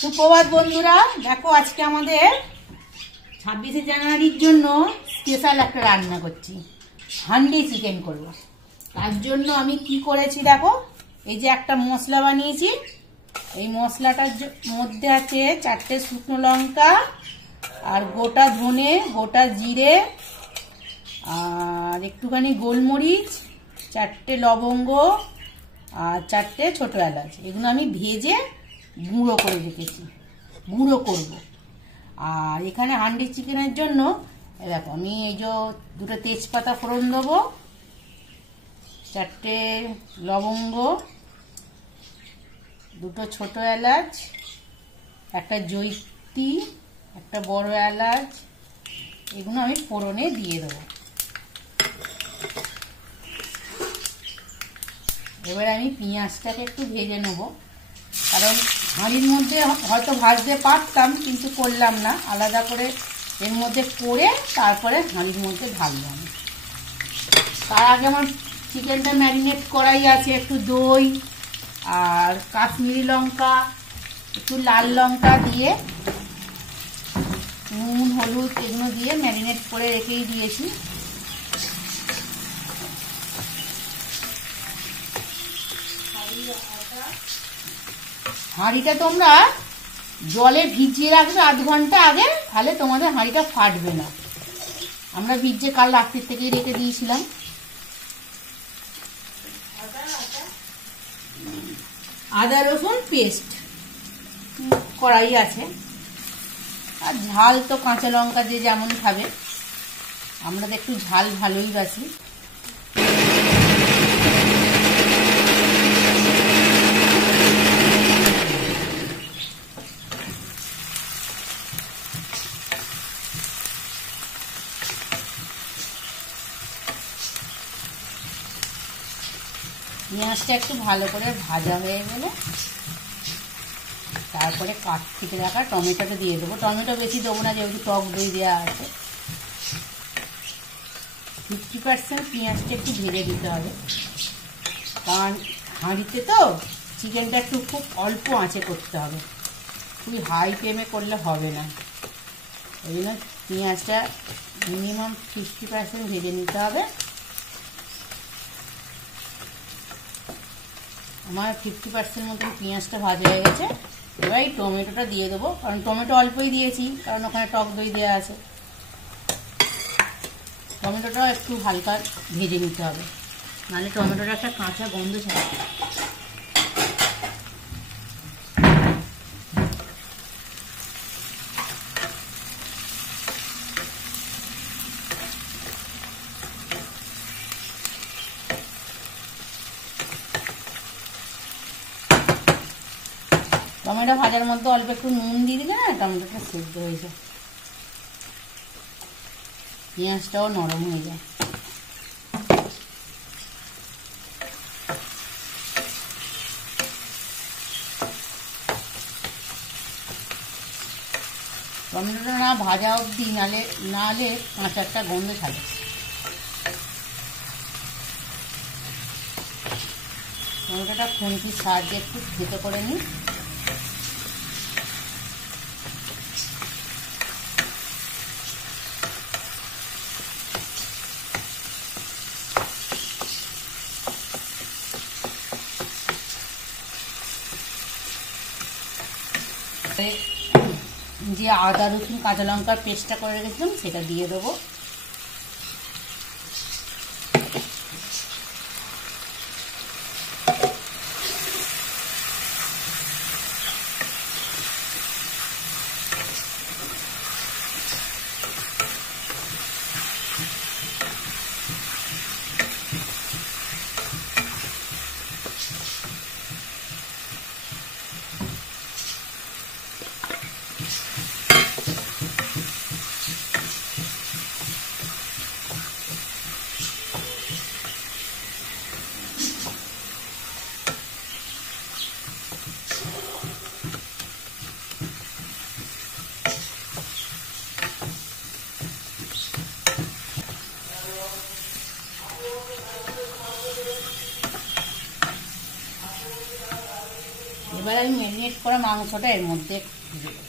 সুপ্রভাত বন্ধুরা, দেখো আজকে আমাদের 26শে জানুয়ারির জন্য স্পেশাল একটা রান্না করছি। হান্ডি চিকেন করব। তার জন্য আমি কি করেছি দেখো, এই যে একটা মশলা বানিয়েছি। এই মশলাটার মধ্যে আছে 4টে শুকনো লঙ্কা আর গোটা ধনে, গোটা জিরে আর একটুখানি গোলমরিচ, 4টে লবঙ্গ আর 4টে ছোট এলাচ। এগুলো আমি ভেজে গুঁড়ো করে রেখেছি, গুঁড়ো করব। আর এখানে হান্ডি চিকেনের জন্য দেখো আমি এই যে 2টো তেজপাতা ফোড়ন দেবো, 4টে লবঙ্গ, 2টো ছোট এলাচ, একটা জয়িত্রী, একটা বড় এলাচ, এগুলো আমি ফোড়নে দিয়ে দেবো। এবার আমি পেঁয়াজটাকে একটু ভেজে নেব, কারণ হাঁড়ির মধ্যে হয়তো ভাজতে পারতাম কিন্তু করলাম না, আলাদা করে এর মধ্যে করে তারপরে হাঁড়ির মধ্যে ঢালবো আমি। তার আগে আমার চিকেনটা ম্যারিনেট করাই আছে, একটু দই আর কাশ্মীরি লঙ্কা, একটু লাল লঙ্কা দিয়ে, নুন হলুদ এগুলো দিয়ে ম্যারিনেট করে রেখেই দিয়েছি। হাঁড়িটা তোমরা জলে ভিজিয়ে রাখবে 8 ঘন্টা আগে, তাহলে তোমাদের হাঁড়িটা ফাটবে না। আমরা ভিজিয়ে কাল রাত্রির থেকেই রেখে দিয়েছিলাম। আদা রসুন পেস্ট কড়াই আছে, আর ঝাল তো কাঁচা লঙ্কা যে যেমন খাবে, আমরা তো একটু ঝাল ভালোই বাসি। পেঁয়াজটা একটু ভালো করে ভাজা হয়ে গেলে তারপরে কেটে রাখা টমেটোটা দিয়ে দেবো। টমেটো বেশি দেবো না, যেহেতু টক দই দেওয়া আছে। 50% পেঁয়াজটা একটু ভেজে দিতে হবে, কারণ হাঁড়িতে তো চিকেনটা একটু খুব অল্প আঁচে করতে হবে, খুবই হাই ফ্লেমে করলে হবে না। ওই জন্য পেঁয়াজটা মিনিমাম 50% ভেজে নিতে হবে। আমার 50% মতন পেঁয়াজটা ভাজা হয়ে গেছে। এবার এই টমেটোটা দিয়ে দেবো, কারণ টমেটো অল্পই দিয়েছি, কারণ ওখানে টক দই দেওয়া আছে। টমেটোটাও একটু হালকা ভেজে নিতে হবে, নাহলে টমেটোটা একটা কাঁচা গন্ধ ছাড়ে। টমেটো ভাজার মধ্যে অল্প একটু নুন দিয়ে দিলে না, টমেটোটা সেদ্ধ হয়ে যায়, পেঁয়াজটাও নরম হয়ে যায়। টমেটোটা না ভাজা অবধি নালে কাঁচা একটা গন্ধ ছাড়ে। টমেটোটা খুন্তির সাহায্যে একটু থেতো করে নিই। যে আদা রসুন কাঁচা লঙ্কার পেস্টটা করে রেখেছিলাম সেটা দিয়ে দেবো। এবার আমি ম্যারিনেট করা মাংসটা এর মধ্যে দিয়ে দেবো।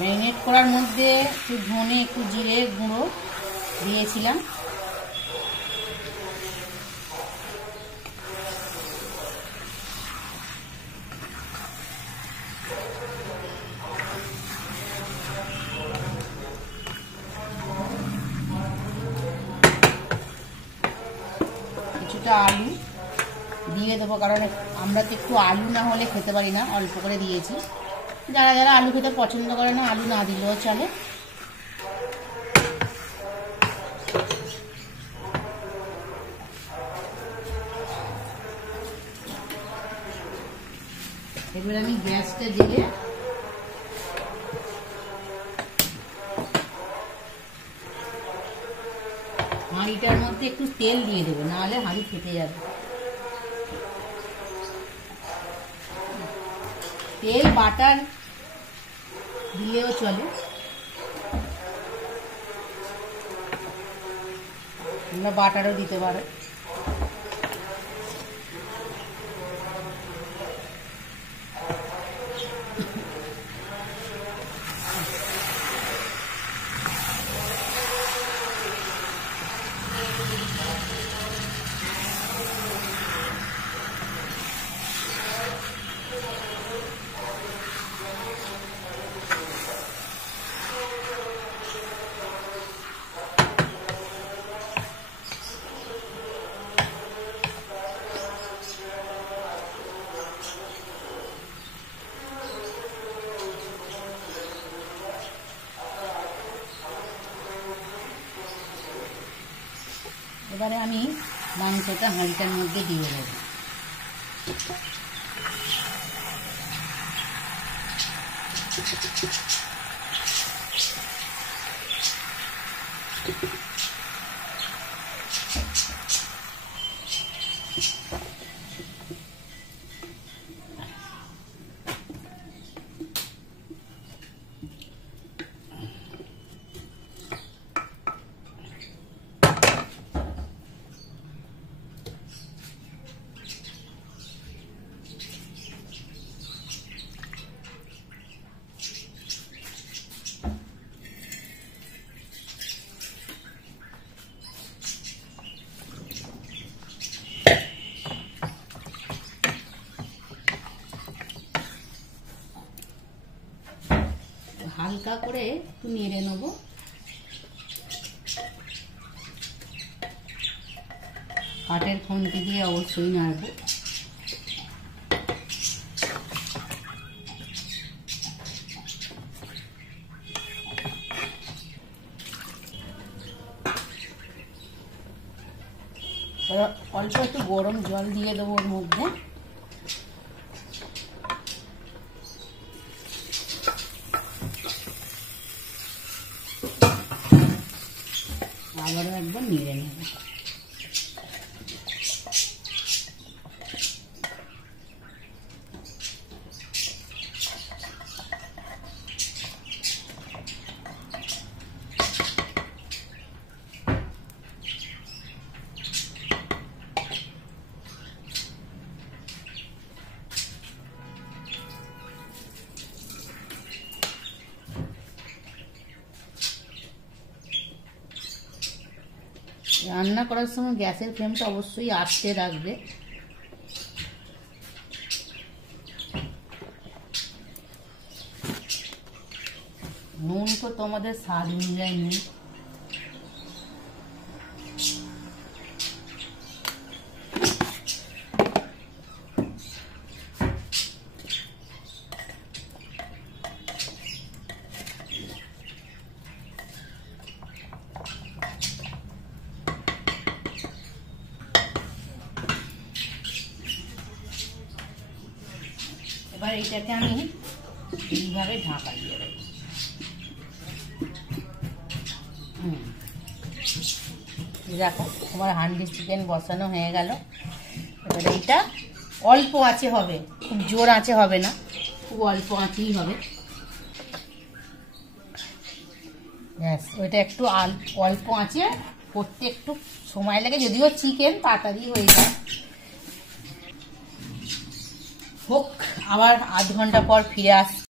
ম্যারিনেট করার মধ্যে একটু ধনে একটু জিরে গুঁড়ো দিয়েছিলাম। কিছুটা আলু দিয়ে দেবো, কারণ আমরা তো একটু আলু না হলে খেতে পারি না, অল্প করে দিয়েছি। যারা যারা আলু খেতে পছন্দ করে না, আলু না দিলেও চলে। এবার আমি গ্যাসটা জ্বেলে হাঁড়িটার মধ্যে একটু তেল দিয়ে দেবো, নাহলে হাঁড়ি ফেটে যাবে। তেল বাটার দিলেও চলে, তোমরা বাটারও দিতে পারো। এবারে আমি মাংসটা হাঁড়িটার মধ্যে দিয়ে দেবো। হালকা করে একটু নেড়ে নেব। কাঠের খুন্তি দিয়ে অবশ্যই নাড়ব। অল্প একটু গরম জল দিয়ে দেবো ওর মধ্যে। আবারও একবার নেড়ে নেব। রান্না করার সময় গ্যাসের ফ্লেমটা অবশ্যই আস্তে রাখবে। নুন তো তোমাদের স্বাদ অনুযায়ী নুন। এবার এইটাকে আমি এইভাবে ঢাকা দিয়ে দেবো। দেখো আমার হান্ডি চিকেন বসানো হয়ে গেল। এবার এইটা অল্প আঁচে হবে, খুব জোর আঁচে হবে না, খুব অল্প আঁচেই হবে। ব্যাস, ওইটা একটু অল্প আঁচে করতে একটু সময় লাগে, যদিও চিকেন তাড়াতাড়ি হয়ে যায়। হোক, আবার আধ ঘন্টা পর ফিরে আসছি।